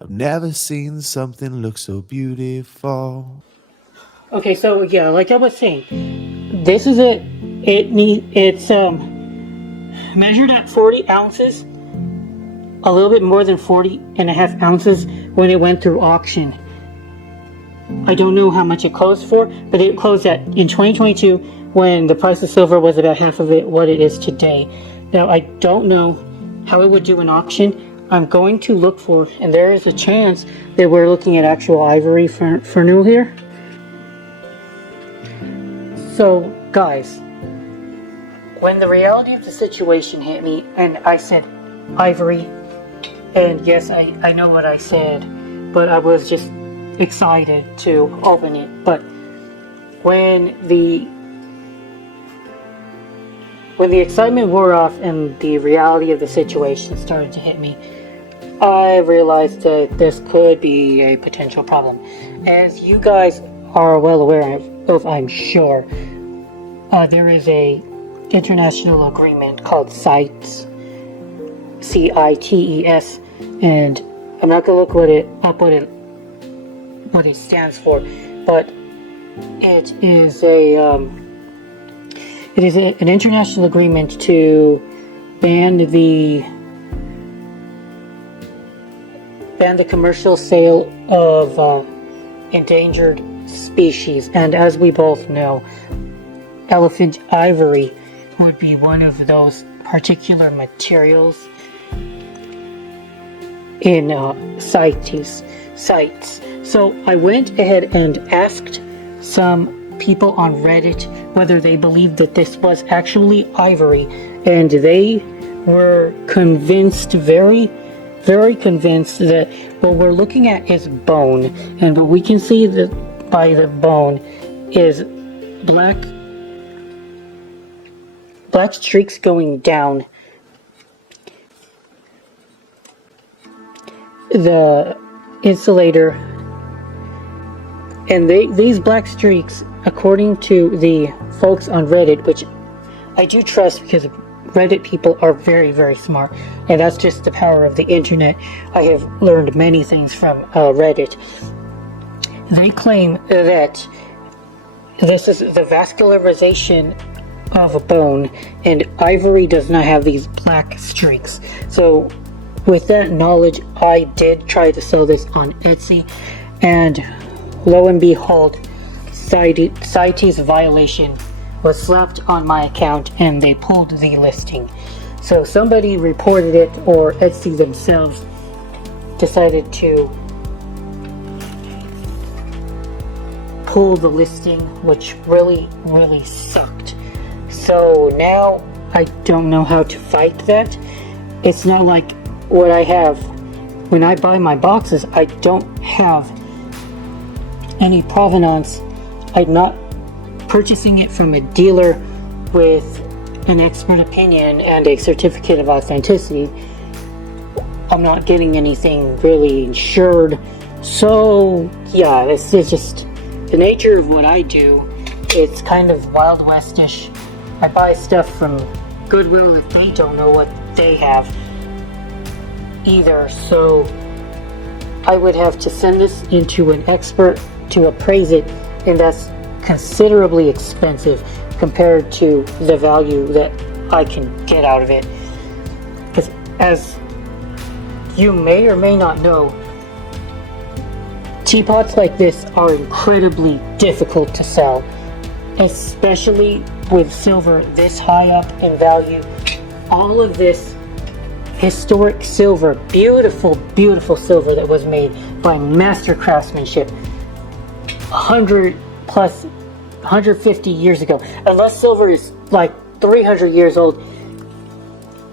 I've never seen something look so beautiful. Okay, so yeah, like I was saying, this is it. It's measured at 40 ounces, a little bit more than 40.5 ounces when it went through auction. I don't know how much it closed for, but it closed in 2022 when the price of silver was about half of what it is today. Now, I don't know how it would do in auction. I'm going to look for, and there is a chance that we're looking at actual ivory for new here. So, guys, when the reality of the situation hit me, and I said ivory, and yes, I know what I said, but I was just excited to open it. But when the excitement wore off and the reality of the situation started to hit me, I realized that this could be a potential problem. As you guys are well aware of, I'm sure, there is a international agreement called CITES, CITES, and I'm not gonna look what it stands for, but it is an international agreement to ban the commercial sale of endangered species. And as we both know, elephant ivory would be one of those particular materials in CITES. So I went ahead and asked some people on Reddit whether they believed that this was actually ivory, and they were convinced, very, very convinced, that what we're looking at is bone, and what we can see that by the bone is black streaks going down the insulator, and these black streaks, according to the folks on Reddit, which I do trust because Reddit people are very, very smart, and that's just the power of the internet. I have learned many things from Reddit. They claim that this is the vascularization of a bone, and ivory does not have these black streaks. So with that knowledge, I did try to sell this on Etsy, and lo and behold, CITES violation was slapped on my account and they pulled the listing. So somebody reported it, or Etsy themselves decided to pull the listing, which really, really sucked. So now I don't know how to fight that. It's not like what I have when I buy my boxes. I don't have any provenance. I'm not purchasing it from a dealer with an expert opinion and a certificate of authenticity. I'm not getting anything really insured. So yeah, this is just the nature of what I do. It's kind of Wild West-ish. I buy stuff from Goodwill if they don't know what they have either, so I would have to send this into an expert to appraise it, and that's considerably expensive compared to the value that I can get out of it. Because as you may or may not know, teapots like this are incredibly difficult to sell, especially with silver this high up in value. All of this historic silver, beautiful, beautiful silver that was made by master craftsmanship 150 years ago. Unless silver is like 300 years old,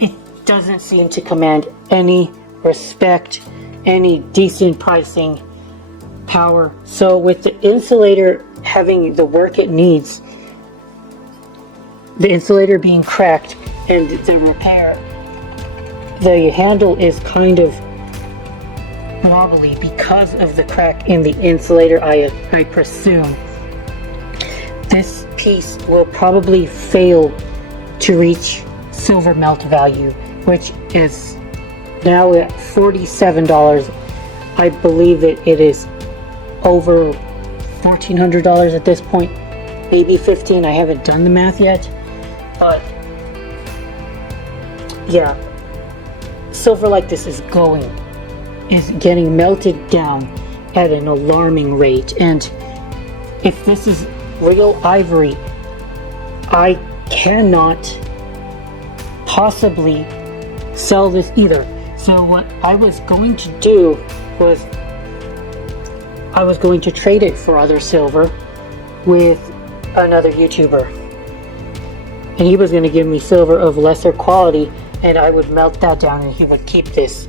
it doesn't seem to command any respect, any decent pricing power. So with the insulator having the work it needs, the insulator being cracked and the repair, the handle is kind of wobbly because of the crack in the insulator, I presume. This piece will probably fail to reach silver melt value, which is now at $47. I believe that it is over $1,400 at this point, maybe 15. I haven't done the math yet, but yeah, silver like this is getting melted down at an alarming rate. And if this is real ivory, I cannot possibly sell this either. So what I was going to do was I was going to trade it for other silver with another YouTuber, and he was going to give me silver of lesser quality, and I would melt that down and he would keep this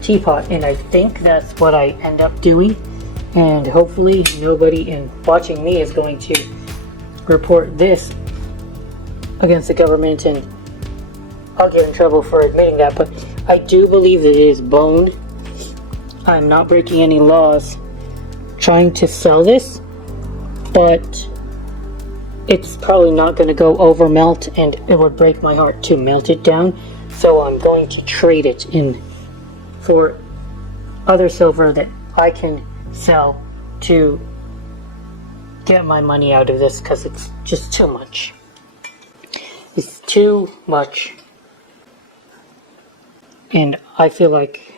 teapot. And I think that's what I end up doing, and hopefully nobody watching me is going to report this against the government, and I'll get in trouble for admitting that. But I do believe that it is boned. I'm not breaking any laws trying to sell this, but it's probably not going to go over melt, and it would break my heart to melt it down. So I'm going to trade it in for other silver that I can sell to get my money out of this, because it's just too much. It's too much. And I feel like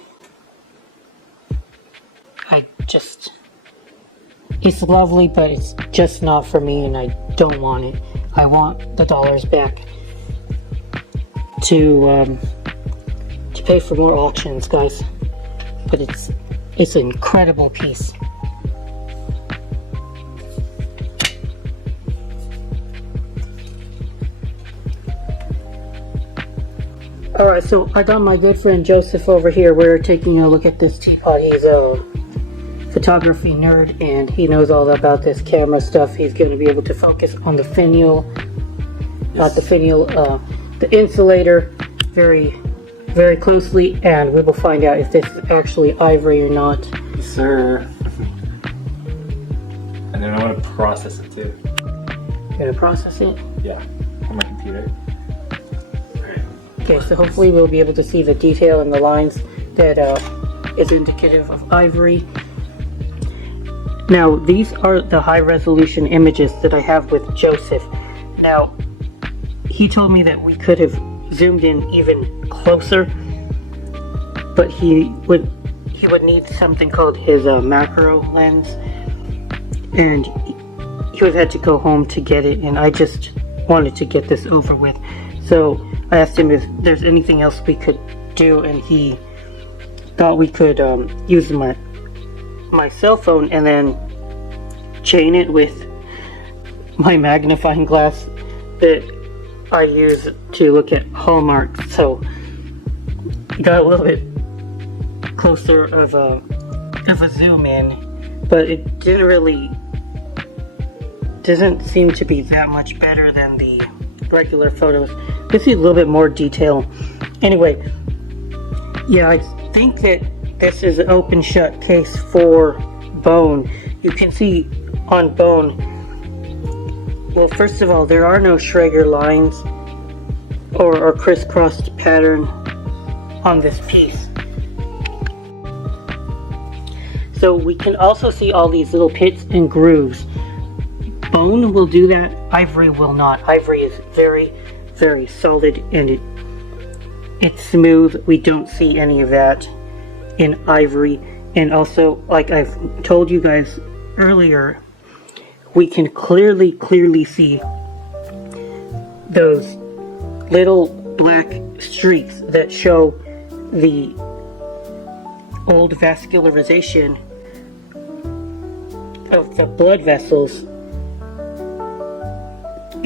it's lovely, but it's just not for me, and I don't want it. I want the dollars back to pay for more auctions, guys. But it's an incredible piece. Alright, so I got my good friend Joseph over here. We're taking a look at this teapot. He's a photography nerd, and he knows all about this camera stuff. He's going to be able to focus on the finial, not the finial, the insulator very, very closely, and we will find out if this is actually ivory or not. Yes, sir. And then I want to process it too. You're going to process it? Yeah, on my computer. Okay, so hopefully we'll be able to see the detail in the lines that is indicative of ivory. Now, these are the high resolution images that I have with Joseph. Now, he told me that we could have zoomed in even closer, but he would need something called his macro lens, and he would have had to go home to get it, and I just wanted to get this over with. So I asked him if there's anything else we could do, and he thought we could use my cell phone and then chain it with my magnifying glass that I use to look at hallmarks. So it got a little bit closer of a zoom in, but it doesn't seem to be that much better than the regular photos. This is a little bit more detail. Anyway, yeah, I think that this is an open shut case for bone. You can see on bone, well, first of all, there are no Schrager lines or crisscrossed pattern on this piece. So we can also see all these little pits and grooves. Bone will do that, ivory will not. Ivory is very, very solid, and it's smooth. We don't see any of that in ivory. And also, like I've told you guys earlier, we can clearly see those little black streaks that show the old vascularization of the blood vessels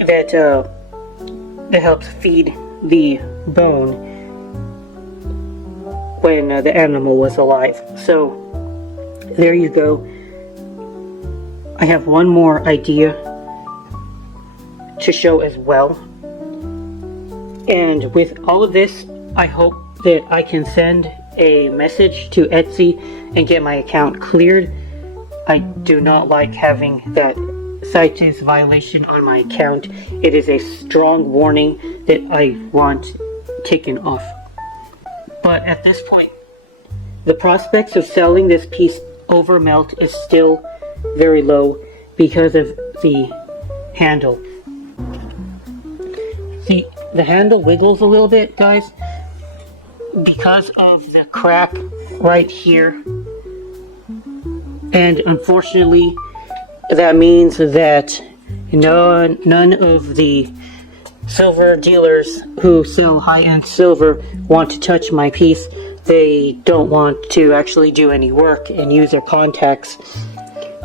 that helps feed the bone when the animal was alive. So there you go. I have one more idea to show as well. And with all of this, I hope that I can send a message to Etsy and get my account cleared. I do not like having that CITES violation on my account. It is a strong warning that I want taken off. But at this point, the prospects of selling this piece over melt is still very low because of the handle. See, the handle wiggles a little bit, guys, because of the crack right here. And unfortunately, that means that none of the silver dealers who sell high-end silver want to touch my piece. They don't want to actually do any work and use their contacts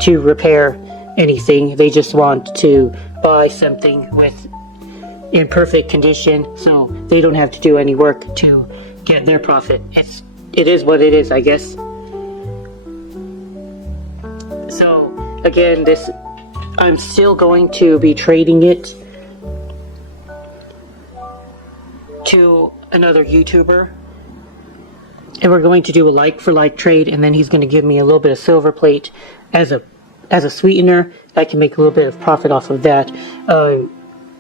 to repair anything. They just want to buy something in perfect condition, so they don't have to do any work to get their profit. It is what it is, I guess. So again, I'm still going to be trading it to another YouTuber, and we're going to do a like for like trade, and then he's going to give me a little bit of silver plate as a sweetener. I can make a little bit of profit off of that.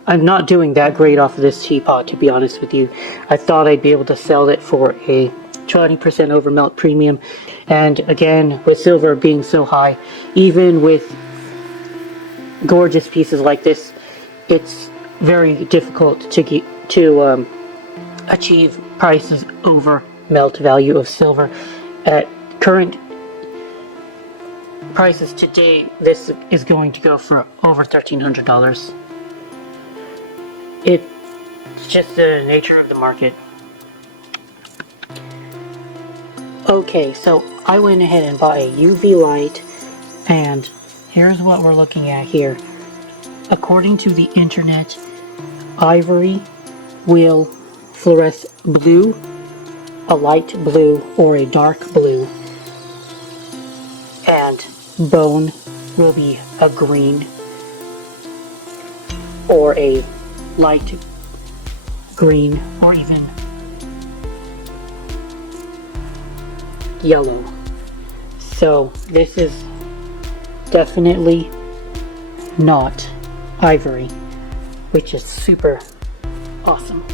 I'm not doing that great off of this teapot, to be honest with you. I thought I'd be able to sell it for a 20% overmelt premium, and again, with silver being so high, even with gorgeous pieces like this, it's very difficult to achieve prices over melt value of silver. At current prices today, this is going to go for over $1,300. It's just the nature of the market. Okay, so I went ahead and bought a UV light, and here's what we're looking at here. According to the internet, Ivory will fluoresce blue, a light blue, or a dark blue, and bone will be a green or a light green or even yellow. So this is definitely not Ivory, which is super awesome.